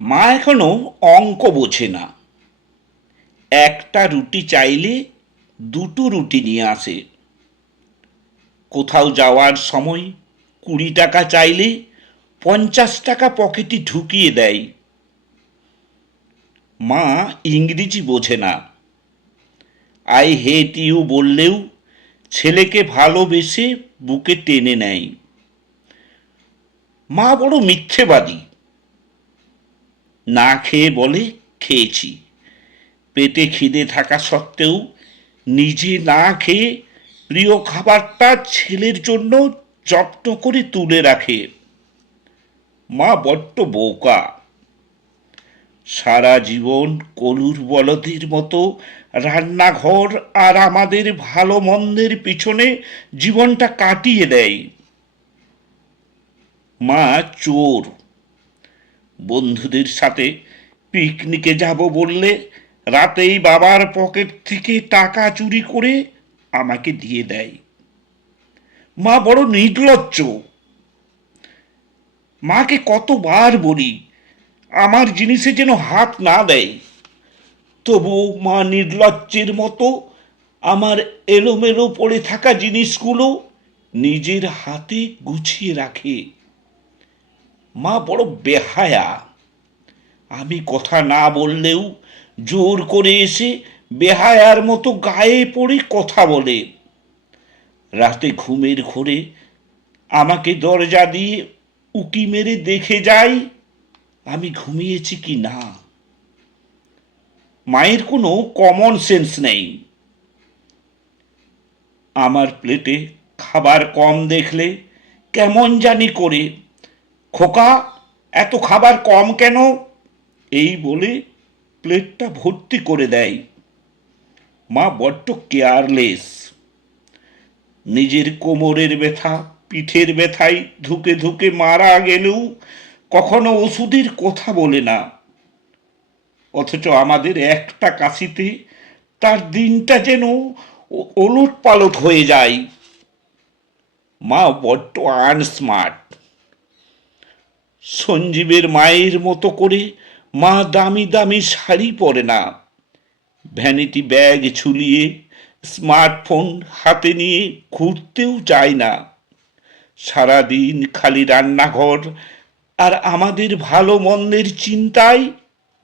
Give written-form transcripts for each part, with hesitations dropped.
মা এখনো অঙ্ক বোঝে না। একটা রুটি চাইলে দুটো রুটি নিয়ে আসে। কোথাও যাওয়ার সময় 20 টাকা চাইলে 50 টাকা পকেটে ঢুকিয়ে দেয়। মা ইংরেজি বোঝে না। আই হেট ইউ বললেও ছেলেকে ভালোবেসে বুকে টেনে নেয়। মা বড় মিথ্যেবাদী। না খেয়ে বলে খেয়েছি, পেটে খিদে থাকা সত্ত্বেও নিজে না খেয়ে প্রিয় খাবারটা ছেলের জন্য যত্ন করে তুলে রাখে। মা বড্ড বোকা। সারা জীবন কলুর বলদের মতো রান্নাঘর আর আমাদের ভালো মন্দের পিছনে জীবনটা কাটিয়ে দেয়। মা চোর। বন্ধুদের সাথে পিকনিকে যাব বললে রাতেই বাবার পকেট থেকে টাকা চুরি করে আমাকে দিয়ে দেয়। মা বড় নির্লজ্জ। মাকে কতবার বলি আমার জিনিসে যেন হাত না দেয়, তবুও মা নির্লজ্জের মতো আমার এলোমেলো পড়ে থাকা জিনিসগুলো নিজের হাতে গুছিয়ে রাখে। মা বড় বেহায়া। আমি কথা না বললেও জোর করে এসে বেহায়ার মতো গায়ে পড়ে কথা বলে। রাতে ঘুমের ঘোরে আমাকে দরজা দিয়ে উকি মেরে দেখে যাই আমি ঘুমিয়েছি কি না। মায়ের কোনো কমন সেন্স নেই। আমার প্লেটে খাবার কম দেখলে কেমন জানি করে, খোকা এত খাবার কম কেন, এই বলে প্লেটটা ভর্তি করে দেয়। মা বড্ড কেয়ারলেস। নিজের কোমরের ব্যথা পিঠের ব্যথায় ধুকে ধুকে মারা গেলেও কখনো ওষুধের কথা বলে না। অথচ আমাদের একটা কাশিতে তার দিনটা যেন ওলট পালট হয়ে যায়। মা বড্ড আনস্মার্ট। সঞ্জীবের মায়ের মতো করে মা দামি দামি শাড়ি পরে না, ভ্যানিটি ব্যাগ ঝুলিয়ে স্মার্টফোন হাতে নিয়ে ঘুরতেও চায় না। সারাদিন খালি রান্নাঘর আর আমাদের ভালো মন্দের চিন্তায়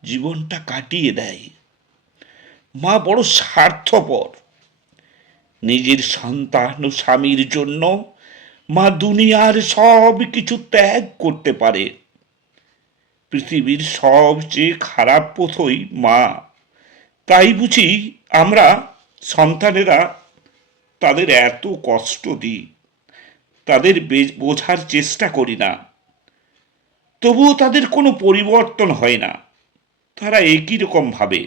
জীবনটা কাটিয়ে দেয়। মা বড় স্বার্থপর। নিজের সন্তান ও স্বামীর জন্য মা দুনিয়ার সব কিছু ত্যাগ করতে পারে। পৃথিবীর সবচেয়ে খারাপ পথই মা। তাই বুঝি আমরা সন্তানেরা তাদের এত কষ্ট দিই, তাদের বোঝার চেষ্টা করি না, তবুও তাদের কোনো পরিবর্তন হয় না। তারা একই রকম ভাবে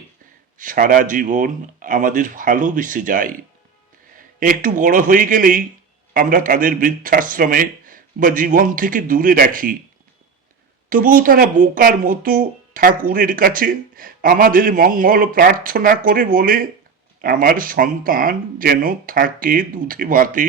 সারা জীবন আমাদের ভালোবেসে যায়। একটু বড় হয়ে গেলেই আমরা তাদের বৃদ্ধাশ্রমে বা জীবন থেকে দূরে রাখি। তবুও তারা বোকার মতো ঠাকুরের কাছে আমাদের মঙ্গল প্রার্থনা করে বলে, আমার সন্তান যেন থাকে দুধে ভাতে।